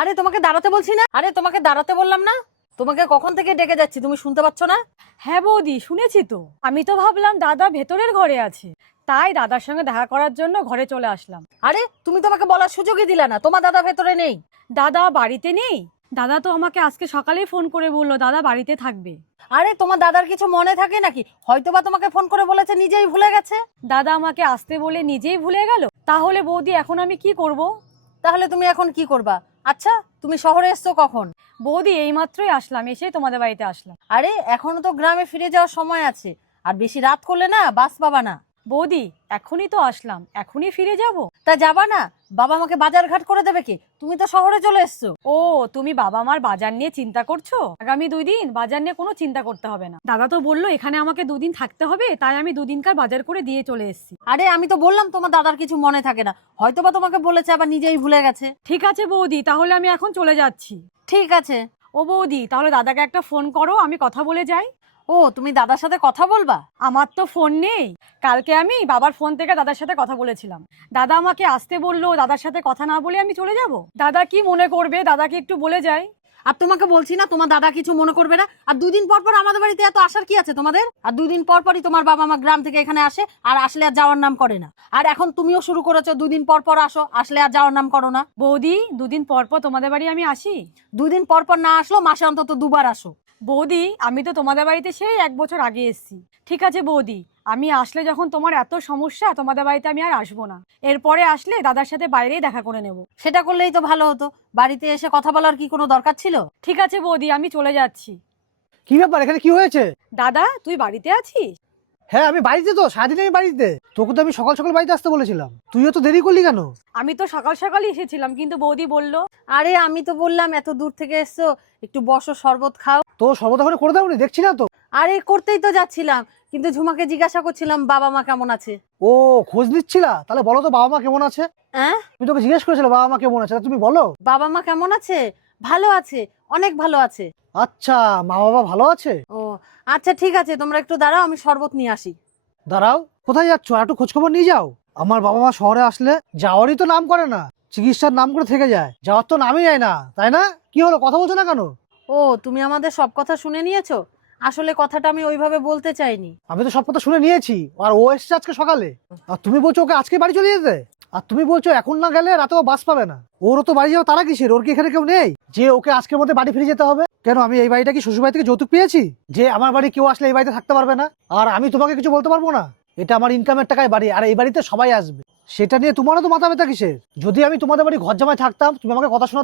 আরে তোমাকে দাঁড়াতে বলছি না? আরে তোমাকে দাঁড়াতে বললাম না? তোমাকে কখন থেকে ডেকে যাচ্ছি, তুমি শুনতে পাচ্ছ না? হ্যাঁ বৌদি, শুনেছি তো। আমি তো ভাবলাম দাদা ভেতরের ঘরে আছে, তাই দাদার সঙ্গে দেখা করার জন্য ঘরে চলে আসলাম। আরে তুমি তো আমাকে বলার সুযোগই দিলা না, তোমার দাদা ভেতরে নেই। দাদা বাড়িতে নেই? দাদা তো আমাকে আজকে সকালেই ফোন করে বললো দাদা বাড়িতে থাকবে। আরে তোমার দাদার কিছু মনে থাকে নাকি? হয়তোবা তোমাকে ফোন করে বলেছে, নিজেই ভুলে গেছে। দাদা আমাকে আসতে বলে নিজেই ভুলে গেল। তাহলে বৌদি এখন আমি কি করব? তাহলে তুমি এখন কি করবা? আচ্ছা, তুমি শহরে এসছো কখন? বৌদি এইমাত্রই আসলাম, এসে তোমাদের বাড়িতে আসলাম। আরে এখনো তো গ্রামে ফিরে যাওয়ার সময় আছে, আর বেশি রাত করলে না বাস পাবা না। বৌদি এখনই তো আসলাম, এখনই ফিরে যাব? তা যাবা না? বাবা আমাকে বাজার ঘাট করে দেবে কি? তুমি তো শহরে চলে এসছো। ও, তুমি বাবা মার বাজার নিয়ে চিন্তা করছো? আগামী 2 দিন বাজার নিয়ে কোনো চিন্তা করতে হবে না। দাদা তো বললো এখানে আমাকে 2 দিন থাকতে হবে, তাই আমি 2 দিনকার বাজার করে দিয়ে চলে এসেছি। আরে আমি তো বললাম তোমার দাদার কিছু মনে থাকে না, হয়তোবা তোমাকে বলেছে আবার নিজেই ভুলে গেছে। ঠিক আছে বৌদি, তাহলে আমি এখন চলে যাচ্ছি। ঠিক আছে। ও বৌদি, তাহলে দাদাকে একটা ফোন করো, আমি কথা বলে যাই। ও, তুমি দাদার সাথে কথা বলবা? আমার তো ফোন নেই। কালকে আমি বাবার ফোন থেকে দাদার সাথে কথা বলেছিলাম। দাদা আমাকে আসতে বললো, দাদার সাথে কথা না বলে আমি চলে যাব? দাদা কি মনে করবে, দাদাকে একটু বলে যাই। আর তোমাকে বলছি না তোমার দাদা কিছু মনে করবে না? আর 2 দিন পর পর আমাদের বাড়িতে এত আসার কি আছে তোমাদের? আর 2 দিন পর পরই তোমার বাবা মা গ্রাম থেকে এখানে আসে, আর আসলে আর যাওয়ার নাম করে না। আর এখন তুমিও শুরু করেছো 2 দিন পর পর আসো, আসলে আর যাওয়ার নাম করো না। বৌদি 2 দিন পর পর তোমাদের বাড়ি আমি আসি? 2 দিন পর পর না আসলো মাসে অন্তত 2বার আসো। বৌদি আমি তো তোমাদের বাড়িতে সেই 1 বছর আগে এসেছি। ঠিক আছে বৌদি, আমি আসলে যখন তোমার এত সমস্যা, তোমাদের বাড়িতে আমি আর আসবো না। এরপরে আসলে দাদার সাথে বাইরেই দেখা করে নেব। সেটা করলেই তো ভালো হতো, বাড়িতে এসে কথা বলার কি কোনো দরকার ছিল? ঠিক আছে বৌদি, আমি চলে যাচ্ছি। কি ব্যাপার, এখানে কি হয়েছে? দাদা তুই বাড়িতে আছিস? হ্যাঁ আমি বাড়িতে, তো সারাদিন আমি বাড়িতে। তোকে তো আমি সকাল সকাল বাড়িতে আসতে বলেছিলাম, তুইও তো দেরি করলি কেন? আমি তো সকাল সকালই এসেছিলাম, কিন্তু বৌদি বলল। আরে আমি তো বললাম এত দূর থেকে এসছো, একটু বসো, শরবত খাও। তো সর্বদা করে করে দাও নি, দেখছি না তো। আরে করতেই তো যাচ্ছিলাম, কিন্তু ঝুমাকে জিজ্ঞাসা করছিলাম বাবা মা কেমন আছে। ও, খোঁজ নিচ্ছিলা? তাহলে বলো তো বাবা মা কেমন আছে। হ্যাঁ, আমি তোকে জিজ্ঞেস করেছিলাম বাবা মা কেমন আছে, তা তুমি বলো। বাবা মা কেমন আছে? ভালো আছে, অনেক ভালো আছে। আচ্ছা, মা বাবা ভালো আছে। ও আচ্ছা, ঠিক আছে, তোমরা একটু দাঁড়াও, আমি শরবত নিয়ে আসি। দাঁড়াও, কোথায় যাচ্ছ? আর একটু খোঁজ খবর নিয়ে যাও। আমার বাবা মা শহরে আসলে যাওয়ারই তো নাম করে না, চিকিৎসার নাম করে থেকে যায়, যাওয়ার তো নামই যায় না, তাই না? কি হলো, কথা বলছো না কেন? ও, তুমি আমাদের সব কথা শুনে নিয়েছো? আসলে কথাটা আমি ওইভাবে বলতে চাইনি। আমি তো সব কথা শুনে নিয়েছি, আর ও এসছে আজকে সকালে, আর তুমি বলছো ওকে আজকে বাড়ি চলে যেতে। আর তুমি বলছো এখন না গেলে রাতেও বাস পাবে না। ওরও তো বাড়ি যাওয়া তারা কিসের? ওর কি এখানে কেউ নেই যে ওকে আজকের মধ্যে বাড়ি ফিরে যেতে হবে? কেন, আমি এই বাড়িটা কি শ্বশুর বাড়ি থেকে যৌতুক পেয়েছি যে আমার বাড়ি কেউ আসলে এই বাড়িতে থাকতে পারবে না? আর আমি তোমাকে কিছু বলতে পারবো না? এটা আমার ইনকামের টাকায় বাড়ি, আর এই বাড়িতে সবাই আসবে। সেটা নিয়ে তোমারও তো মাথা ব্যথা কিসের? যদি আমি তোমাদের বাড়ি ঘর জামাই থাকতাম, তুমি আমাকে কথা শোনাতে